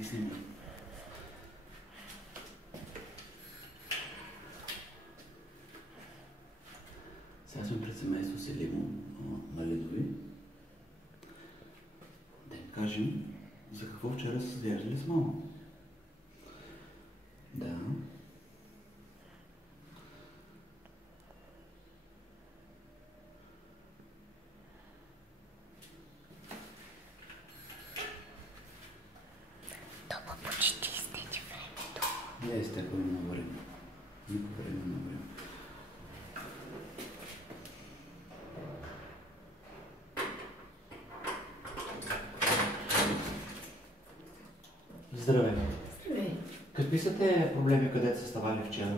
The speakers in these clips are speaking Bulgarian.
И снимай. Сега сме пред семейство Селимо, Малинови. Да им кажем за какво вчера са съдържали с мама. Да. Това почти изтече времето. Не е изтекло на време. Нико време на време. Здравей. Здравей. Какви са те проблеми, където са ставали вчера?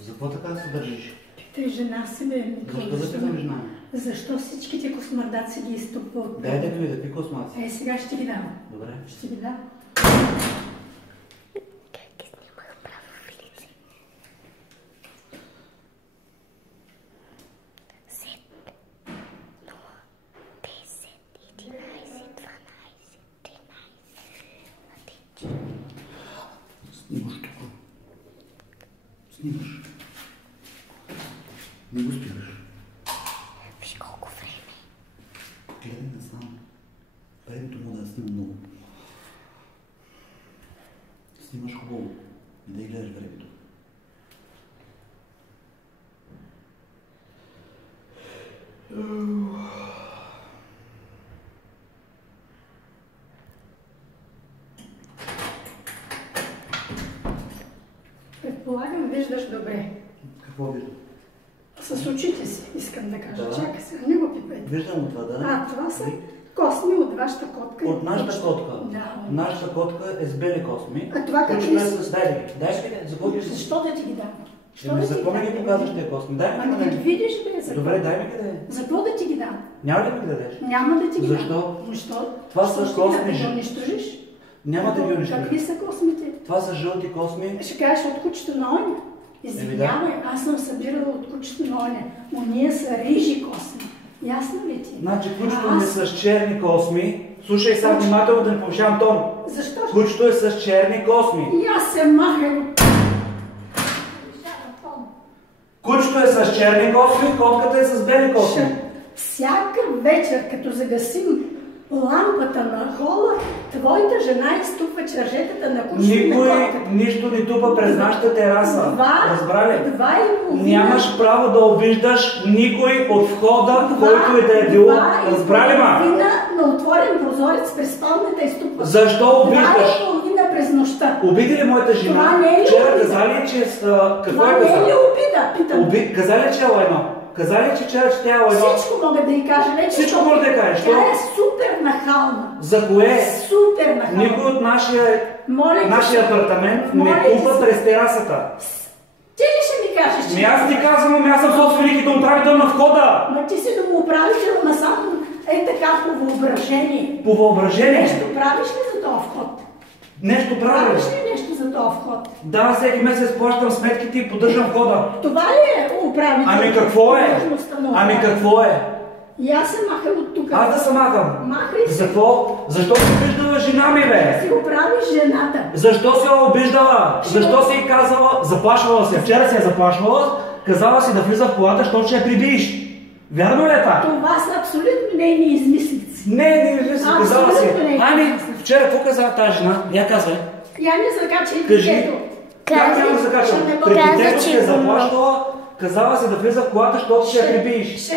За какво така да се държиш? Питай жена си, бе. Защо да питам жена? Защо всичките космърдаци ги изтупват? Дай да видя какви космаци. Сега ще ги дам. Добре. Ще ги дам. Как ги снимах право в лице? 7, 0, 10, 11, 12, 13, 14. Снимаш тук. Снимаш. Не го спираш. Виж колко време. Гледай насам. Времето му да снима много. Снимаш хубаво. Не да гледаш времето. Предполагам, виждаш добре. Какво виждам? С очите си, искам да кажа. Да. Чакай сега, не го пипайте. Виждам от това, да? Това са косми от вашата котка. От нашата котка. Да. Нашата котка е с бели косми. А това как Кучето е ли с... Дай да ги. Дай да ги. За какво ги? Защо да ти ги дам? За какво не ги показваш тези косми? Дай ми Ами да къде. видиш, бе, за Добре, дай ми къде. За какво да ти ги дам? Няма ли да ми дадеш? Няма да ти ги Защо? дам. Защо? Това са косми. Да унищожиш? Няма да ги унищожиш. Какви са космите? Това са жълти косми. Ще кажеш от кучето на оня. Извинявай, аз съм събирала от кучето на оня. Ония са рижи косми. Ясно ли ти? Значи кучето ми е с черни косми. Слушай сега внимателно да не повишавам тон. Защо? Кучето е с черни косми. И аз се махай от... Кучето е с черни косми, котката е с бели косми. Всяка вечер, като загасим лампата на хола, твоята жена изтупва чържетата на кучето и на Никой котката. нищо не тупа през нашата тераса. Разбра ли? 2,5. Нямаш право да обиждаш никой от входа, който и да е било. Разбра ли, ма? 2,5 на отворен прозорец през спалнята изтупва. Защо обиждаш? 2,5 през нощта. Обиди ли моята жена? Това не е ли Вчера обида? каза ли, че... Какво Това е не е ли каза? обида, питам. Каза ли, че е лайно? Каза ли, че вчера, че тя е лайно? Всичко мога да й кажа. Не, че Всичко може да й кажеш. Тя е супер нахална. За кое? Супер нахална. Никой от нашия Моля ти се. апартамент Моля не ти тупа се. през терасата. Ти ли ще ми кажеш, че... Ми аз ти казвам, ами аз съм собственик и домоуправител на входа. Ма ти си домоуправител на само така по въображение. По въображение. Нещо правиш ли за този вход? Нещо правя. Правиш ли нещо за този вход? Да, всеки месец плащам сметките и поддържам входа. Това ли е управител? Ами какво е? Длъжността на Ами управител? какво е? И аз се махам от тук. Аз да се махам. Махай се. За какво? Защо си обиждала жена ми, бе? Си оправиш жената. Защо си я обиждала? Защо си й казала? Заплашвала се. Вчера си я заплашвала. Казала си да влиза в колата, защото ще я прибиеш. Вярно ли е това? Това са абсолютно нейни измислици. Не, казала си. Абсолютно не. Ами, вчера какво каза тази жена? Я казвай. Я не закачай Кажи. детето. Как няма да закачам? Ще ме Преди каза, детето че се е го заплашвала, казала си да влиза в колата, защото ще я прибиеш. Ще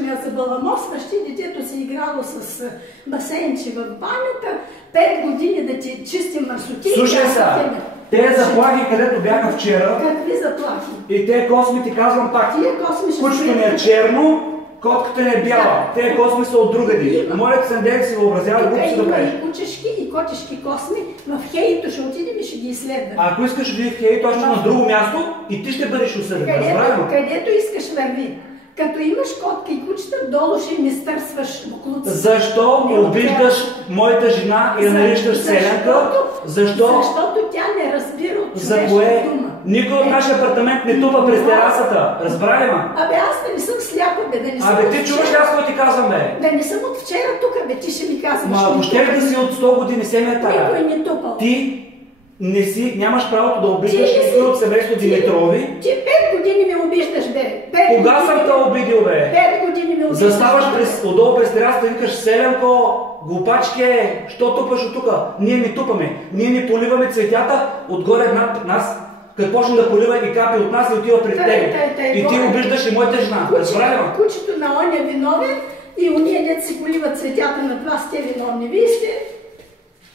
ме забаламосваш, ти детето си играло с басейнче в банята, 5 години да ти чисти мърсоти. Слушай сега, те заплахи, където бяха вчера, Какви заплахи? и те косми ти казвам пак. Тия косми ще Кучето не е черно, котката не е бяла. Те косми са от другади. Моля ти се, надей да си въобразява, Тук глупо си да има кажеш. и кучешки, и котешки косми. В Хеито ще отидем и ще ги изследваме. Ако искаш да ви в Хей, точно на друго място и ти ще бъдеш осъден. Разбравяме? Където искаш върви. Като имаш котка и кучета, долу ще ми стърсваш буклуци. Защо обиждаш моята жена и я наричаш селянка? Защо? Защото тя не разбира от За човешка кое? дума. Никой от нашия апартамент не тупа през терасата. Разбра ли ма? Абе аз не съм сляпа, бе. бе, да не съм Абе, от ти вчера. чуваш ли аз какво ти казвам, бе? Да не съм от вчера тук, бе, ти ще ми казваш. Ма, ако ще да си от 100 години, семе тая. Никой не тупал. Ти не си, нямаш правото да обиждаш Ти не си- никой от семейство Димитрови. Ти 5 години ме обиждаш, бе. Кога съм те обидил, бе? 5 години ме обиждаш. Заставаш отдолу през терасата и викаш: Селенко, глупачке, що тупаш от тука? Ние не тупаме. Ние не поливаме цветята отгоре над нас. Като почне да полива и капи от нас и отива пред тебе. И ти обиждаш и моята жена. Разбрали ме? Кучето на он е виновен и уния дет си поливат цветята на това сте виновни. Вие сте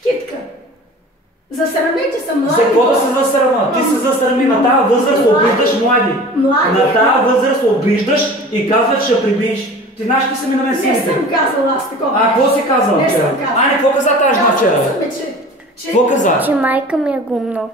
китка. Засрамете са млади. За какво да се засрама? Ти се засрами на тази възраст, обиждаш млади. На тази възраст обиждаш и казваш, ще прибиеш. Ти знаеш ли са ми на мен Не сините? съм казала аз такова. А, какво си казала Не вчера? съм казала. Ане, какво каза тази жена вчера? Казала съм, че... Какво каза? Че майка ми е гумно.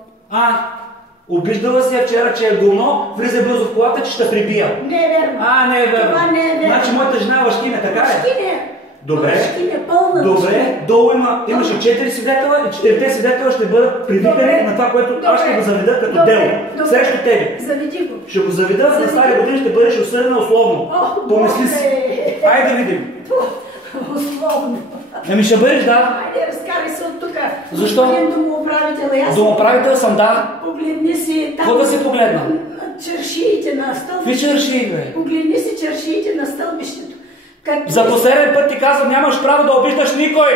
Обиждала си я вчера, че е гумно, влиза бързо в колата, че ще прибия. Не е верно. Не е верно. Това не е верно. Значи моята жена е лъжкиня, така ли? Лъжкиня. Добре. Лъжкиня, пълна Добре, долу имаше 4 свидетела и 4-те свидетела ще бъдат привикани Добре. на това, което аз ще Добре. го заведа като Добре. дело. Добре. Срещу тебе. Заведи го. Ще го заведа, за стари години ще бъдеш осъдена условно. Помисли си. Айде да видим. Условно. Ами ще бъдеш, да. Айде, разкарай се от тук. Защо? Господин домоуправител, Домоуправител съм, да. Погледни си там. Какво да си погледна? Чершиите на стълбището. Какви чершии, бе? Погледни си чершиите на стълбището. За последен път ти казвам, нямаш право да обиждаш никой.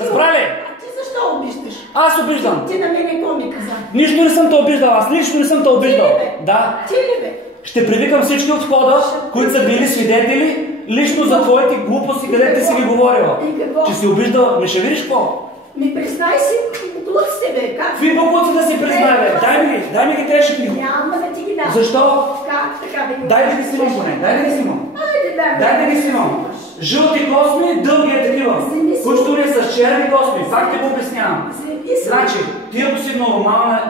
Разбрали? А ти защо обиждаш? Аз обиждам. Ти на мене какво ми каза? Нищо не съм те обиждал, аз нищо не съм те обиждал. Ти ли, бе? Да. Ти ли, бе? Ще привикам всички от входа, които са били свидетели, лично за твоите глупости, където ти си ги говорила. И какво? Че си обиждал, ще видиш какво? Ми признай си, буклуците, бе, как? Какви буклуци да си признай, бе? Дай ми ги тези книги. Няма да ти ги дам. Защо? Как така, бе? Дай да ги снимам поне, дай да ги снимам. Айде, Дай да ги снимам. Жълти косми, дълги е такива. Които не са черни косми, пак ти го обяснявам. Значи, ти ако си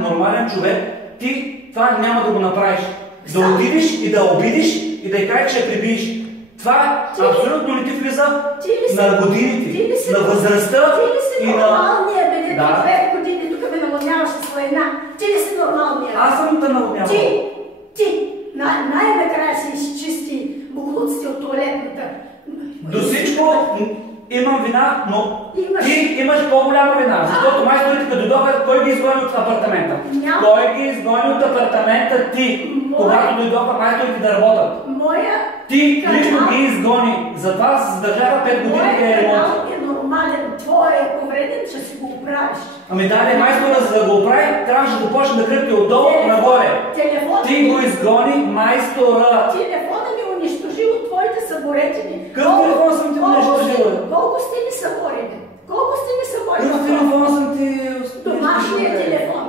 нормален човек, ти това няма да го направиш. Да отидеш и да обидиш и да й кажеш, че я прибиеш. Това абсолютно не ти влиза на годините, на възрастта и на... Ти ли си нормалния, бе, не 5 години, тук ме наводняваш с война. Ти ли си нормалния? Аз съм те наводнявал. Ти! Най-накрая си изчисти буклуците от туалетната. До всичко имам вина, но ти имаш по-голяма вина, защото майсторите като дойдоха, кой ги изгони от апартамента? Кой ги изгони от апартамента? Ти, когато дойдоха майсторите да работят. Ти лично ги изгони, затова се задържава 5 години да е ремонт. Моя канал е нормален, твой е повреден, ще си го оправиш. Ами даде майстора, за да го оправи, трябваше да почне да кръпи отдолу нагоре. Ти го изгони майстора. Телефона ми унищожи от твоите съборетини. Какъв телефон съм ти унищожил? Колко сте ми съборени? Колко сте ми съборени? Какъв телефон съм ти унищожил? Домашният телефон.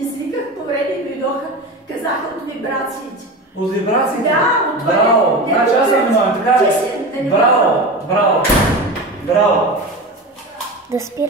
Извиках повреди, дойдоха, казаха от вибрациите. От вибрациите? Да, от това. Браво! Значи аз съм виновен, така ли? Браво! Браво! Браво! Да спира.